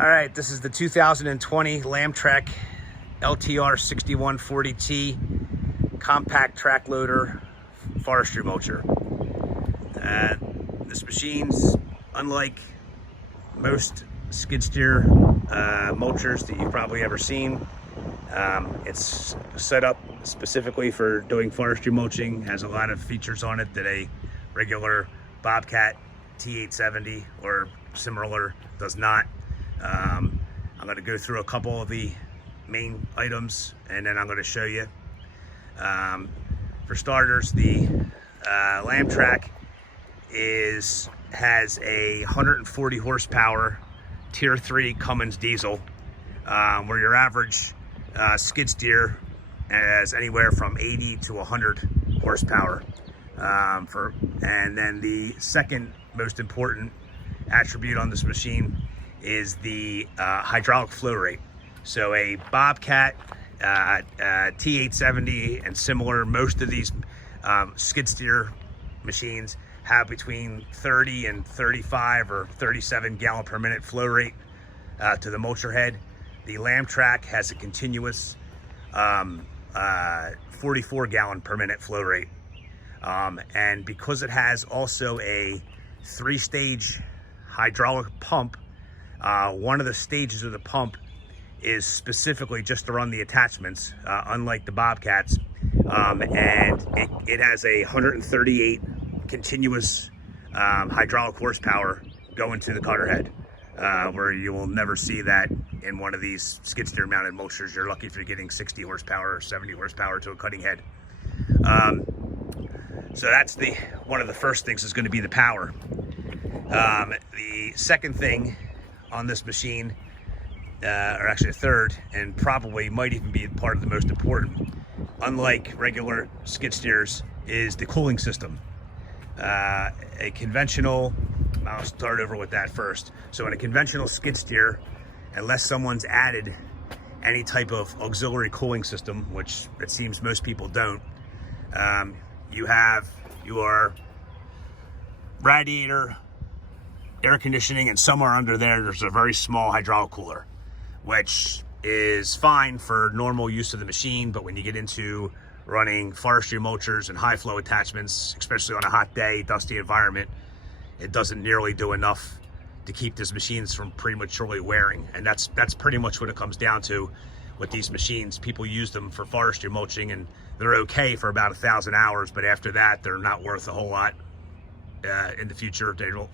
All right, this is the 2020 Lamtrac LTR6140T compact track loader forestry mulcher. This machine's unlike most skid steer mulchers that you've probably ever seen. It's set up specifically for doing forestry mulching, has a lot of features on it that a regular Bobcat T870 or similar does not. I'm going to go through a couple of the main items and then I'm going to show you. For starters, the Lamtrac has a 140 horsepower Tier 3 Cummins diesel, where your average skid steer has anywhere from 80 to 100 horsepower. And then the second most important attribute on this machine is the hydraulic flow rate. So a Bobcat, T870 and similar, most of these skid steer machines have between 30 and 35 or 37 gallon per minute flow rate to the mulcher head. The Lamtrac has a continuous 44 gallon per minute flow rate. And because it has also a 3-stage hydraulic pump, one of the stages of the pump is specifically just to run the attachments, unlike the Bobcats. And it has a 138 continuous hydraulic horsepower going to the cutter head, where you will never see that in one of these skid steer mounted mulchers. You're lucky if you're getting 60 horsepower or 70 horsepower to a cutting head. So that's one of the first things is going to be the power. The second thing on this machine, or actually a third, and probably might even be part of the most important, unlike regular skid steers, is the cooling system. A conventional, I'll start over with that first. So in a conventional skid steer, unless someone's added any type of auxiliary cooling system, which it seems most people don't, you have your radiator, air conditioning, and somewhere under there's a very small hydraulic cooler, which is fine for normal use of the machine. But when you get into running forestry mulchers and high flow attachments, especially on a hot day, dusty environment, it doesn't nearly do enough to keep these machines from prematurely wearing. And that's pretty much what it comes down to with these machines. People use them for forestry mulching and they're okay for about 1,000 hours, but after that, they're not worth a whole lot. In the future, you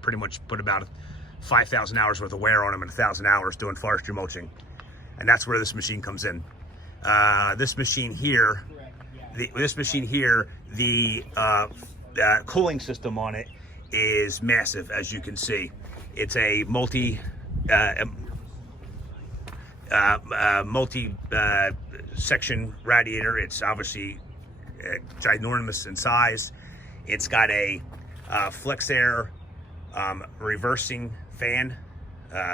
pretty much put about 5,000 hours worth of wear on them in 1,000 hours doing forestry mulching. And that's where this machine comes in. This machine here, the cooling system on it is massive, as you can see. It's a multi section radiator. It's obviously ginormous in size. It's got a flex air reversing fan.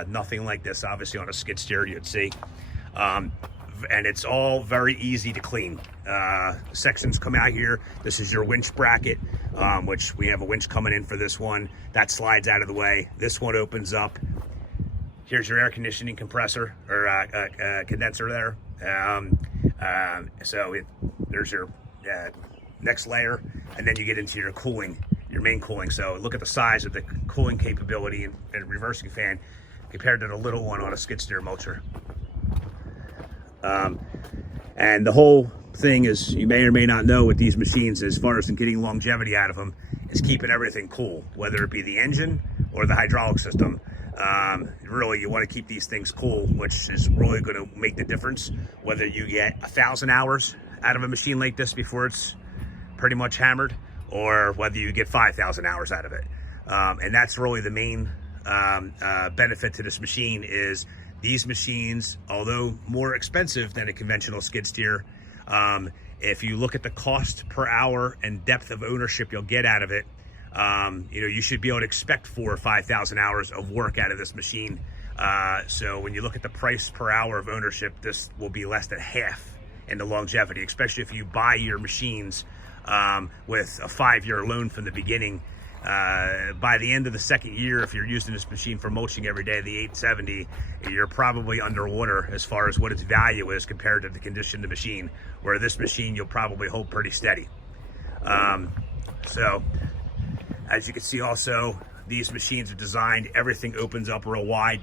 Nothing like this obviously on a skid steer you'd see. And it's all very easy to clean. Sections come out here. This is your winch bracket, which we have a winch coming in for this one. That slides out of the way. This one opens up. Here's your air conditioning compressor or condenser there. There's your next layer, and then you get into your cooling, your main cooling. So look at the size of the cooling capability and reversing fan compared to the little one on a skid steer mulcher. And the whole thing is, you may or may not know with these machines, as far as getting longevity out of them, is keeping everything cool, whether it be the engine or the hydraulic system. Really, you want to keep these things cool, which is really going to make the difference whether you get 1,000 hours out of a machine like this before it's pretty much hammered, or whether you get 5,000 hours out of it. And that's really the main benefit to this machine. Is these machines, although more expensive than a conventional skid steer, if you look at the cost per hour and depth of ownership you'll get out of it, you should be able to expect 4,000 or 5,000 hours of work out of this machine. So when you look at the price per hour of ownership, this will be less than half in the longevity, especially if you buy your machines with a 5-year loan from the beginning. By the end of the second year, if you're using this machine for mulching every day, the 870, you're probably underwater as far as what its value is compared to the condition of the machine, where this machine you'll probably hold pretty steady. So as you can see also, these machines are designed, everything opens up real wide.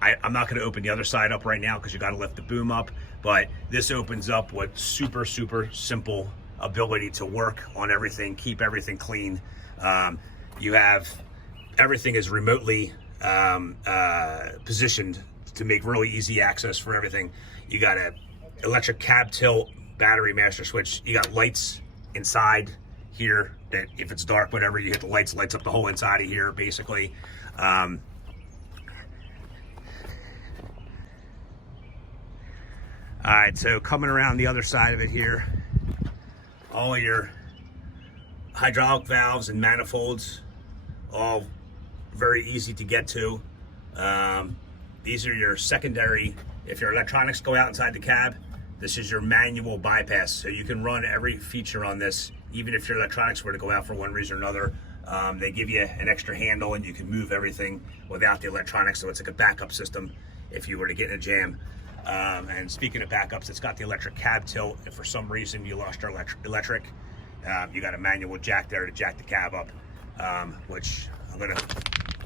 I'm not going to open the other side up right now because you got to lift the boom up, but this opens up with super simple ability to work on everything, keep everything clean. You have everything is remotely positioned to make really easy access for everything. You got a electric cab tilt, battery master switch. You got lights inside here that if it's dark, whatever, you hit the lights up the whole inside of here, basically. All right, so coming around the other side of it here, all of your hydraulic valves and manifolds, all very easy to get to. These are your secondary. If your electronics go out inside the cab, this is your manual bypass. So you can run every feature on this, even if your electronics were to go out for one reason or another. They give you an extra handle and you can move everything without the electronics. So it's like a backup system if you were to get in a jam. And speaking of backups, it's got the electric cab tilt. If for some reason you lost your electric, you got a manual jack there to jack the cab up, which I'm gonna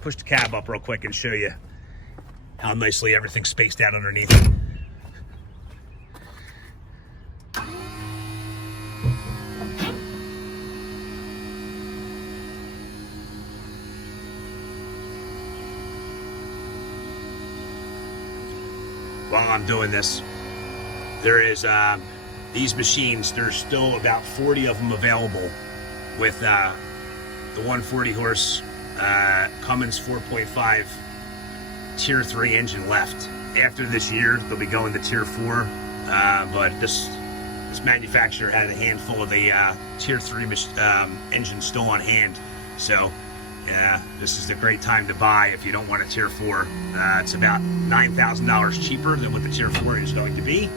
push the cab up real quick and show you how nicely everything's spaced out underneath. While I'm doing this, there is these machines, there's still about 40 of them available with the 140 horse Cummins 4.5 Tier 3 engine left. After this year, they'll be going to Tier 4, but this manufacturer had a handful of the Tier 3 engines still on hand. So this is a great time to buy if you don't want a Tier 4. It's about $9,000 cheaper than what the Tier 4 is going to be,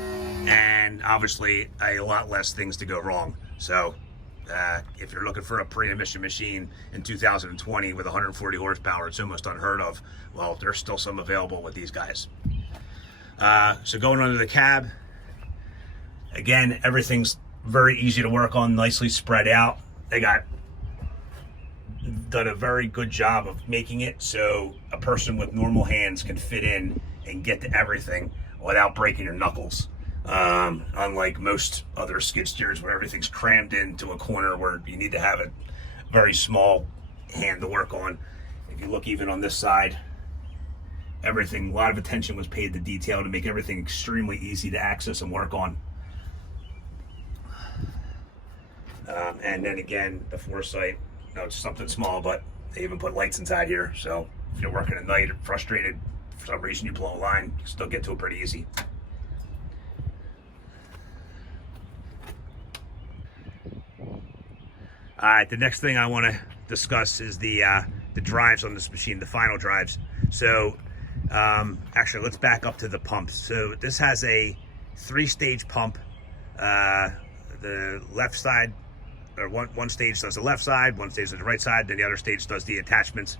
and obviously a lot less things to go wrong. So if you're looking for a pre-emission machine in 2020 with 140 horsepower, it's almost unheard of. Well, there's still some available with these guys. So going under the cab, again, everything's very easy to work on, nicely spread out. They got done a very good job of making it so a person with normal hands can fit in and get to everything without breaking your knuckles. Unlike most other skid steers where everything's crammed into a corner where you need to have a very small hand to work on. If you look even on this side, everything, a lot of attention was paid to detail to make everything extremely easy to access and work on. And then again, the foresight, it's something small, but they even put lights inside here. So if you're working at night or frustrated, for some reason you blow a line, you still get to it pretty easy. All right, the next thing I want to discuss is the drives on this machine, the final drives. So actually, let's back up to the pumps. So this has a 3-stage pump. The left side, or one stage does the left side, one stage does the right side, then the other stage does the attachments.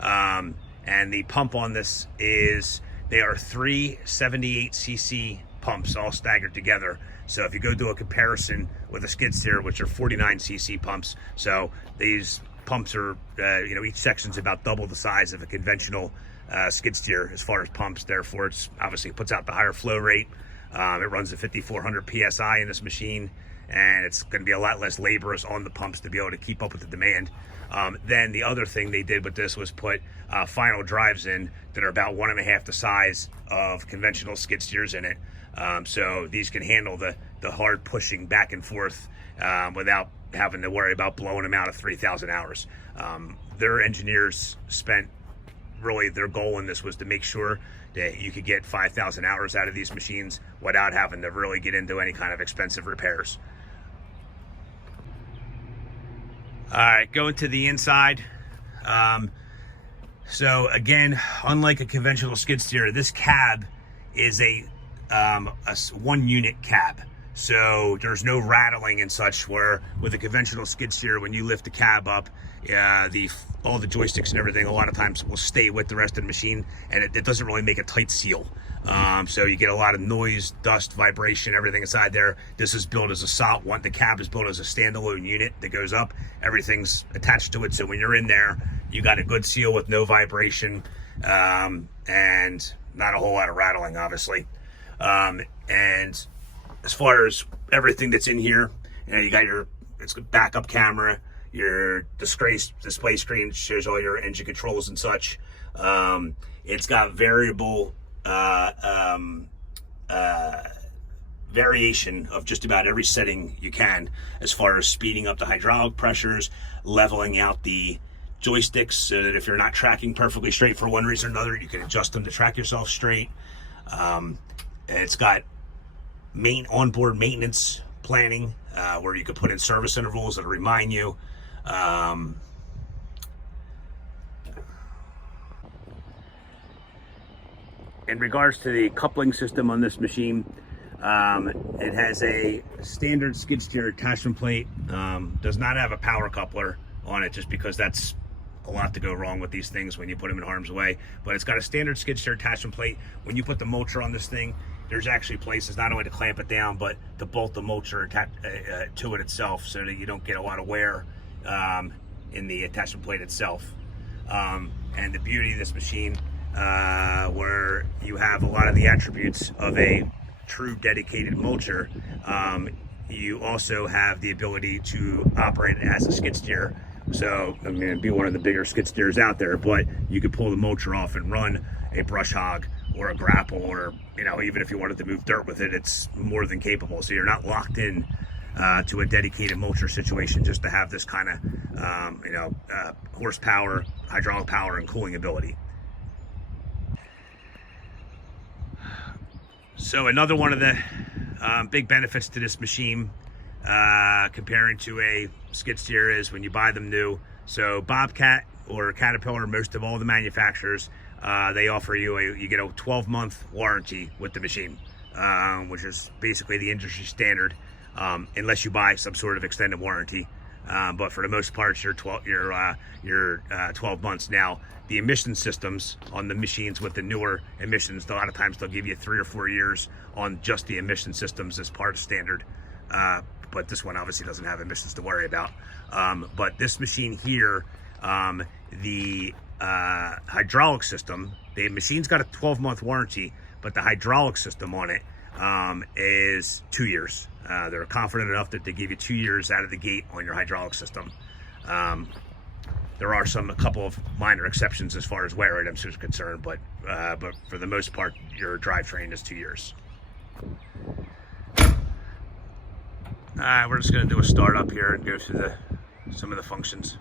And the pump on this they are 3 78cc pumps all staggered together. So if you go do a comparison with a skid steer, which are 49cc pumps, so these pumps are, each section's about double the size of a conventional skid steer as far as pumps. Therefore, it's obviously puts out the higher flow rate. It runs at 5,400 PSI in this machine, and it's going to be a lot less laborious on the pumps to be able to keep up with the demand. Then the other thing they did with this was put final drives in that are about 1.5 the size of conventional skid steers in it. So these can handle the hard pushing back and forth without having to worry about blowing them out of 3,000 hours. Their engineers spent, really their goal in this was to make sure that you could get 5,000 hours out of these machines without having to really get into any kind of expensive repairs. All right, going to the inside. So again, unlike a conventional skid steer, this cab is a 1-unit cab. So there's no rattling and such, where with a conventional skid steer, when you lift the cab up, all the joysticks and everything a lot of times will stay with the rest of the machine, and it doesn't really make a tight seal. So you get a lot of noise, dust, vibration, everything inside there. This is built as a solid one. The cab is built as a standalone unit that goes up. Everything's attached to it, so when you're in there, you got a good seal with no vibration, and not a whole lot of rattling, obviously. And as far as everything that's in here, you got it's a backup camera, your display screen shows all your engine controls and such. It's got variable variation of just about every setting you can, as far as speeding up the hydraulic pressures, leveling out the joysticks so that if you're not tracking perfectly straight for one reason or another, you can adjust them to track yourself straight. It's got onboard maintenance planning, where you could put in service intervals that remind you. In regards to the coupling system on this machine, it has a standard skid steer attachment plate. Does not have a power coupler on it, just because that's a lot to go wrong with these things when you put them in harm's way. But it's got a standard skid steer attachment plate. When you put the mulcher on this thing, there's actually places not only to clamp it down, but to bolt the mulcher to it itself, so that you don't get a lot of wear in the attachment plate itself. And the beauty of this machine, where you have a lot of the attributes of a true dedicated mulcher, you also have the ability to operate it as a skid steer. So, I mean, it'd be one of the bigger skid steers out there, but you could pull the mulcher off and run a brush hog or a grapple, or, even if you wanted to move dirt with it, it's more than capable. So you're not locked in to a dedicated mulcher situation just to have this kind of, horsepower, hydraulic power, and cooling ability. So another one of the big benefits to this machine, comparing to a skid steer, is when you buy them new. So Bobcat or Caterpillar, most of all the manufacturers, they offer you get a 12-month warranty with the machine, which is basically the industry standard, unless you buy some sort of extended warranty. But for the most part, you're 12 months. Now, the emission systems on the machines with the newer emissions, a lot of times they'll give you 3 or 4 years on just the emission systems as part of standard. But this one obviously doesn't have emissions to worry about. But this machine here, the hydraulic system, the machine's got a 12-month warranty, but the hydraulic system on it is 2 years. They're confident enough that they give you 2 years out of the gate on your hydraulic system. There are a couple of minor exceptions as far as wear items is concerned, but for the most part, your drivetrain is 2 years. We're just going to do a start up here and go through some of the functions.